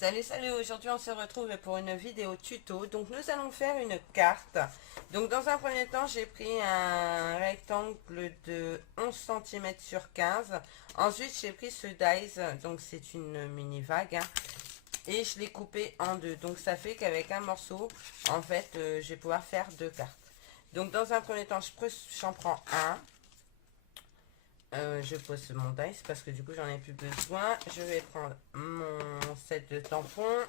Salut, salut, aujourd'hui on se retrouve pour une vidéo tuto. Donc nous allons faire une carte. Donc dans un premier temps, j'ai pris un rectangle de 11 cm sur 15. Ensuite, j'ai pris ce dies, donc c'est une mini vague, hein, et je l'ai coupé en deux. Donc ça fait qu'avec un morceau, en fait, je vais pouvoir faire deux cartes. Donc dans un premier temps, j'en prends un. Je pose mon dice parce que du coup j'en ai plus besoin. Je vais prendre mon set de tampons.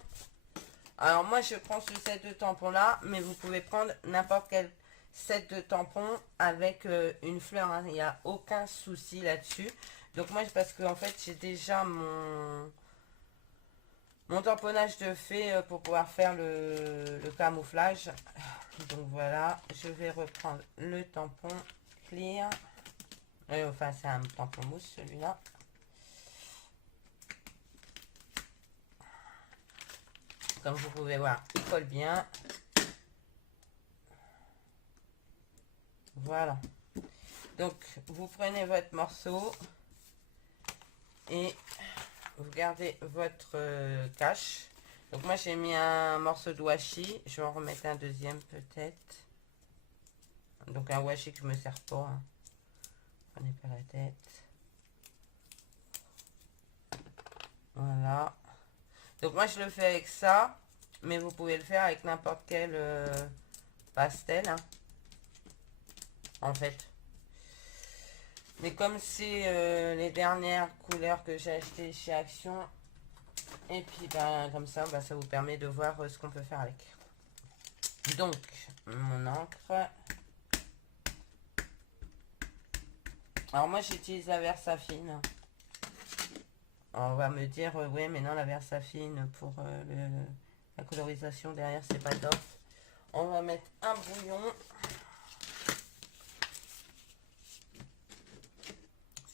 Alors moi je prends ce set de tampons là, mais vous pouvez prendre n'importe quel set de tampons avec une fleur, hein. Il n'y a aucun souci là-dessus. Donc moi parce que en fait j'ai déjà mon tamponnage de fait pour pouvoir faire le camouflage. Donc voilà, je vais reprendre le tampon clear. Enfin c'est un tampon mousse celui-là. Comme vous pouvez voir, il colle bien. Voilà. Donc, vous prenez votre morceau et vous gardez votre cache. Donc, moi, j'ai mis un morceau de washi. Je vais en remettre un deuxième peut-être. Donc, un washi que je me sers pas, hein. Prenez pas la tête. Voilà. Donc, moi, je le fais avec ça. Mais vous pouvez le faire avec n'importe quel pastel, hein, en fait. Mais comme c'est les dernières couleurs que j'ai achetées chez Action, et puis ben, comme ça, ben, ça vous permet de voir ce qu'on peut faire avec. Donc, mon encre. Alors moi j'utilise la Versafine. Alors, on va me dire, oui mais non, la Versafine pour la colorisation derrière c'est pas top. On va mettre un bouillon.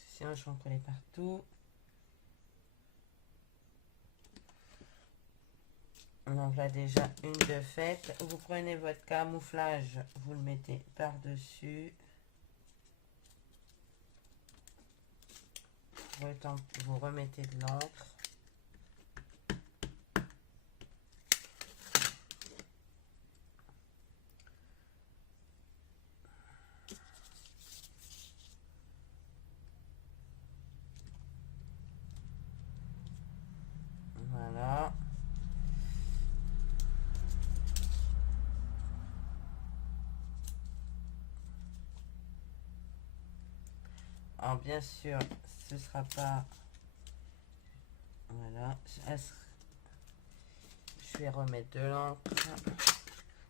Sinon je vais en coller partout. On en voit déjà une de faite. Vous prenez votre camouflage, vous le mettez par-dessus. Vous remettez de l'encre. Voilà. Alors bien sûr, ce sera pas... Voilà. Je vais remettre de l'encre.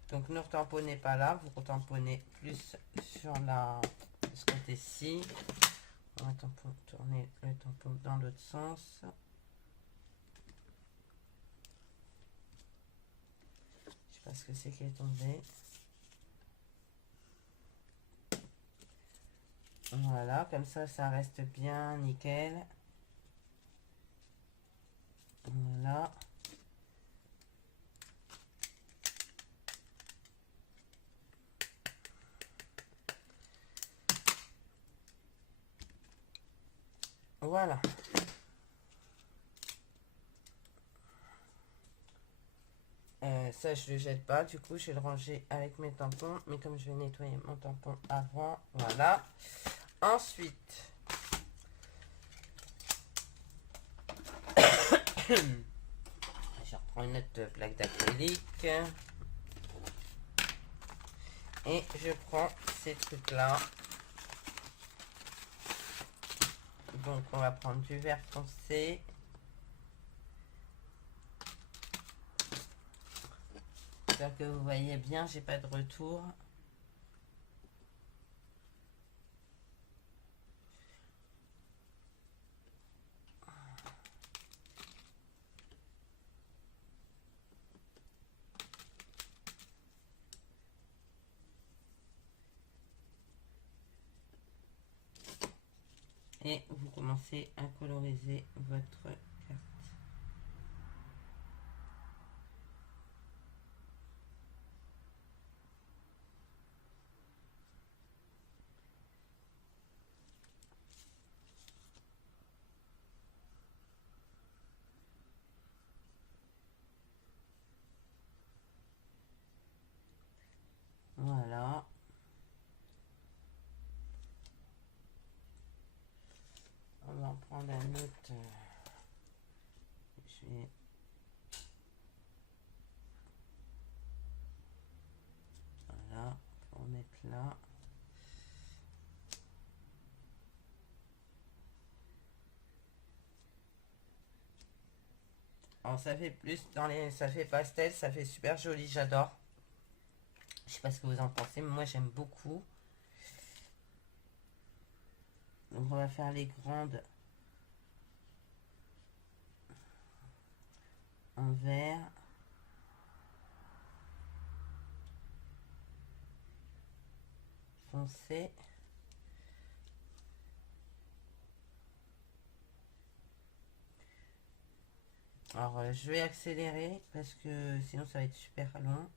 Donc ne retamponnez pas là, vous retamponnez plus sur ce côté-ci. On va tourner le tampon dans l'autre sens. Je sais pas ce que c'est qui est tombé. Voilà, comme ça reste bien nickel. Voilà. Voilà. Ça, je le jette pas. Du coup, je vais le ranger avec mes tampons. Mais comme je vais nettoyer mon tampon avant, voilà. Ensuite, je reprends une autre plaque d'acrylique. Et je prends ces trucs-là. Donc, on va prendre du vert foncé. J'espère que vous voyez bien, j'ai pas de retour. Et vous commencez à coloriser votre carte. prendre un autre. Je vais... Voilà, pour mettre là. Alors ça fait plus dans les... Ça fait pastel, ça fait super joli, j'adore. Je sais pas ce que vous en pensez, mais moi j'aime beaucoup. Donc on va faire les grandes en vert. Foncé. Alors je vais accélérer parce que sinon ça va être super long.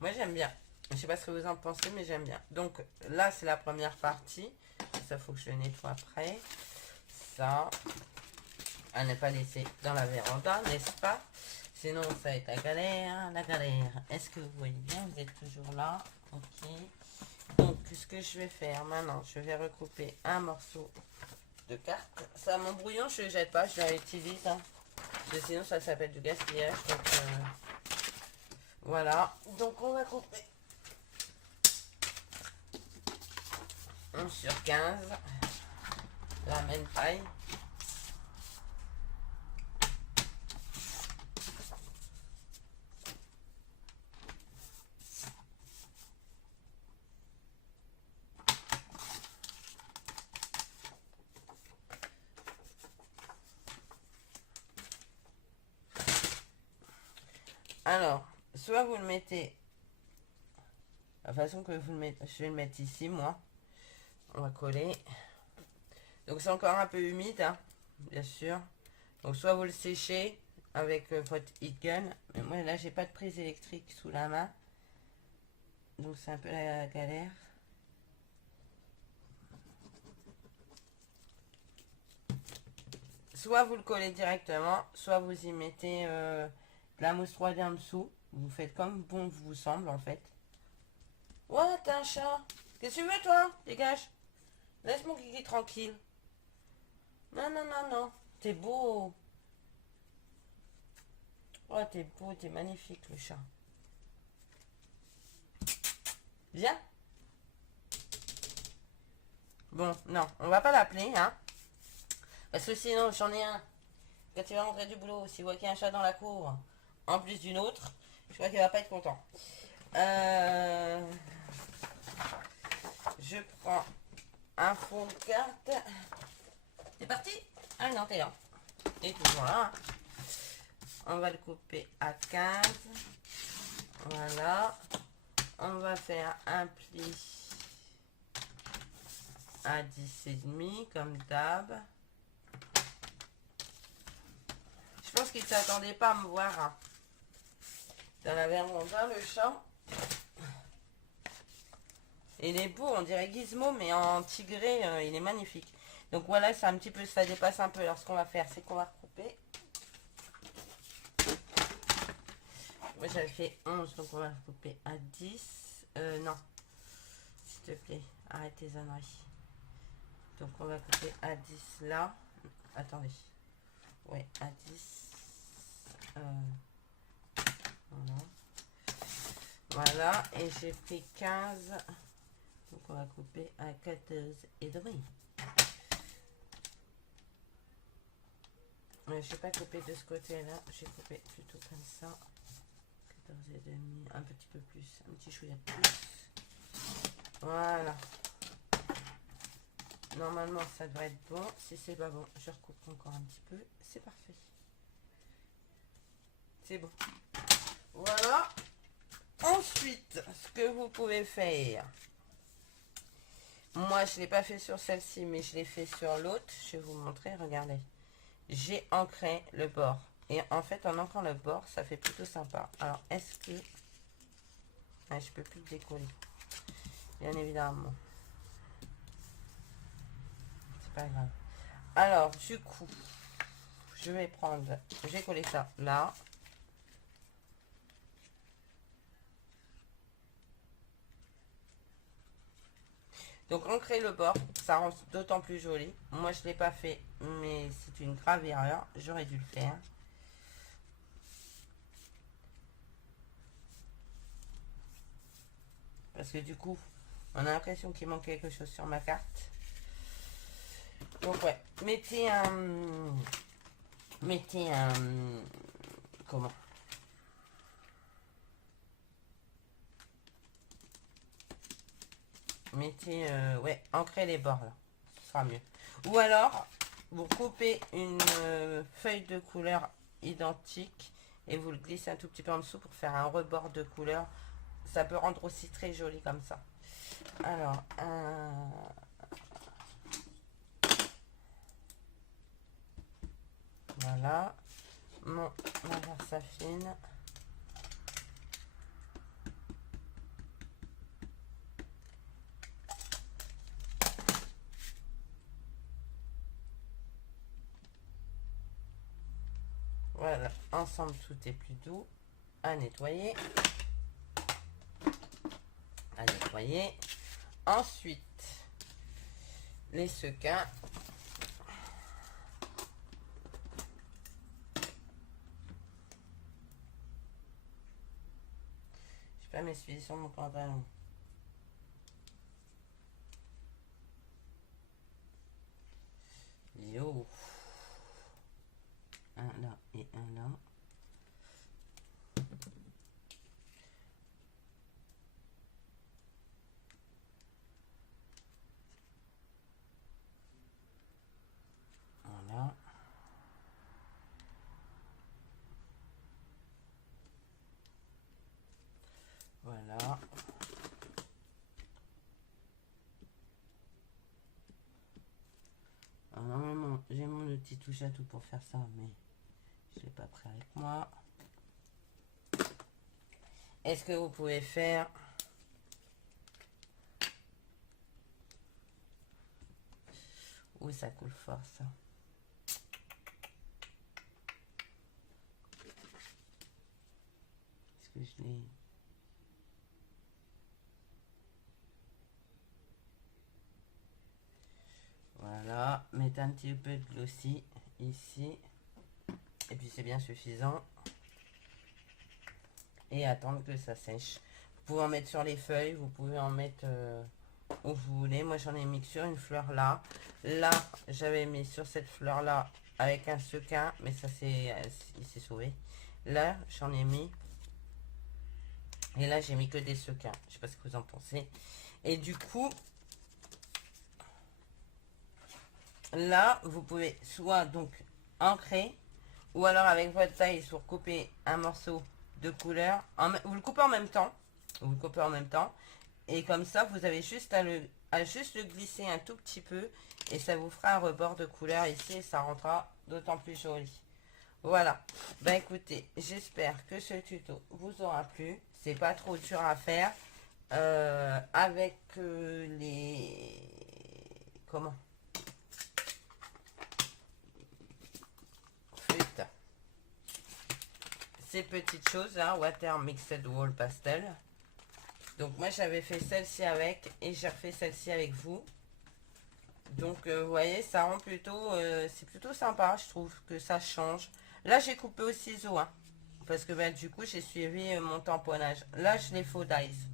Moi j'aime bien. Je sais pas ce que vous en pensez, mais j'aime bien. Donc là c'est la première partie. Ça faut que je le nettoie après. Ça, à ne pas laisser dans la véranda, n'est-ce pas? Sinon ça va être la galère, la galère. Est-ce que vous voyez bien? Vous êtes toujours là? Ok. Donc ce que je vais faire maintenant, je vais recouper un morceau de carte. Ça, mon brouillon, je ne le jette pas, je le réutilise. Hein. Parce que sinon ça s'appelle du gaspillage. Donc voilà. Donc on va couper 11 sur 15. La même taille. Alors, soit vous le mettez, la façon que vous le mettez, je vais le mettre ici, moi. On va coller. Donc c'est encore un peu humide, hein, bien sûr. Donc soit vous le séchez avec votre heat gun. Mais moi là, j'ai pas de prise électrique sous la main. Donc c'est un peu la galère. Soit vous le collez directement, soit vous y mettez de la mousse 3D en dessous. Vous faites comme bon vous semble en fait. Ouais, t'es un chat. Qu'est-ce que tu veux toi? Dégage. Laisse mon kiki tranquille. Non, non, non, non. T'es beau. Oh, t'es beau, t'es magnifique le chat. Viens. Bon, non, on va pas l'appeler, hein. Parce que sinon, j'en ai un. Quand il va rentrer du boulot, s'il voit qu'il y a un chat dans la cour, en plus d'une autre, je crois qu'il va pas être content. Je prends un fond de carte. C'est parti. Ah non, t'es là. Et toujours là. On va le couper à 15. Voilà. On va faire un pli à 10,5 comme d'hab. Je pense qu'il ne s'attendait pas à me voir hein, dans la Véranda, le chat. Il est beau, on dirait Gizmo, mais en tigré, il est magnifique. Donc voilà, c'est un petit peu, ça dépasse un peu. Alors ce qu'on va faire, c'est qu'on va recouper. Moi j'avais fait 11, donc on va recouper à 10. Non, s'il te plaît, arrête tes âneries. Donc on va couper à 10 là. Attendez. Oui, à 10. Voilà. Voilà, et j'ai pris 15. Donc on va couper à 14 et demi. Je n'ai pas coupé de ce côté-là, j'ai coupé plutôt comme ça. 14 et demi, un petit peu plus, un petit chouïa de plus. Voilà. Normalement ça devrait être bon. Si c'est pas bon, je recoupe encore un petit peu. C'est parfait. C'est bon. Voilà. Ensuite, ce que vous pouvez faire. Moi, je ne l'ai pas fait sur celle-ci, mais je l'ai fait sur l'autre. Je vais vous montrer, regardez. J'ai ancré le bord. Et en fait, en ancrant le bord, ça fait plutôt sympa. Alors, est-ce que... Ah, je peux plus le décoller. Bien évidemment. C'est pas grave. Alors, du coup, je vais prendre... J'ai collé ça là. Donc ancrer le bord, ça rend d'autant plus joli. Moi je ne l'ai pas fait, mais c'est une grave erreur. J'aurais dû le faire. Parce que du coup, on a l'impression qu'il manque quelque chose sur ma carte. Donc ouais, mettez un... Comment? Mettez... ouais, ancrez les bords là. Ce sera mieux. Ou alors, vous coupez une feuille de couleur identique et vous le glissez un tout petit peu en dessous pour faire un rebord de couleur. Ça peut rendre aussi très joli comme ça. Alors, voilà. Bon, on va faire ça fine. Voilà, ensemble tout est plus doux. À nettoyer. À nettoyer. Ensuite, les sequins. Je vais pas m'essuyer sur mon pantalon. Yo. Un là et un là. Voilà. Voilà. Alors, normalement, j'ai mon petit touche à tout pour faire ça, mais je l'ai pas pris avec moi. Est-ce que vous pouvez faire où ça coule fort ça? Est-ce que je l'ai... Voilà, mettez un petit peu de glossy ici. Et puis c'est bien suffisant. Et attendre que ça sèche. Vous pouvez en mettre sur les feuilles, vous pouvez en mettre où vous voulez. Moi j'en ai mis sur une fleur là. Là, j'avais mis sur cette fleur là avec un sequin, mais ça c'est il s'est sauvé. Là, j'en ai mis. Et là, j'ai mis que des sequins. Je sais pas ce que vous en pensez. Et du coup, là, vous pouvez soit donc ancrer, ou alors avec votre taille, vous recoupez un morceau de couleur. Vous le coupez en même temps. Vous le coupez en même temps. Et comme ça, vous avez juste à juste le glisser un tout petit peu. Et ça vous fera un rebord de couleur ici. Et ça rendra d'autant plus joli. Voilà. Ben écoutez, j'espère que ce tuto vous aura plu. C'est pas trop dur à faire. Avec les... Comment flûte. Ces petites choses là, Water Mixed Wall Pastel. Donc moi j'avais fait celle-ci avec et j'ai refait celle-ci avec vous. Donc vous voyez, ça rend plutôt, c'est plutôt sympa, je trouve que ça change. Là j'ai coupé au ciseau, hein, parce que ben, du coup j'ai suivi mon tamponnage. Là je l'ai faux dice,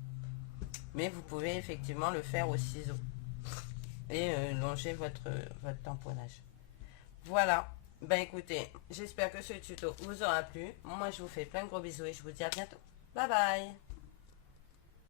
mais vous pouvez effectivement le faire au ciseau et longer votre tamponnage. Voilà. Ben écoutez, j'espère que ce tuto vous aura plu. Moi je vous fais plein de gros bisous et je vous dis à bientôt. Bye bye.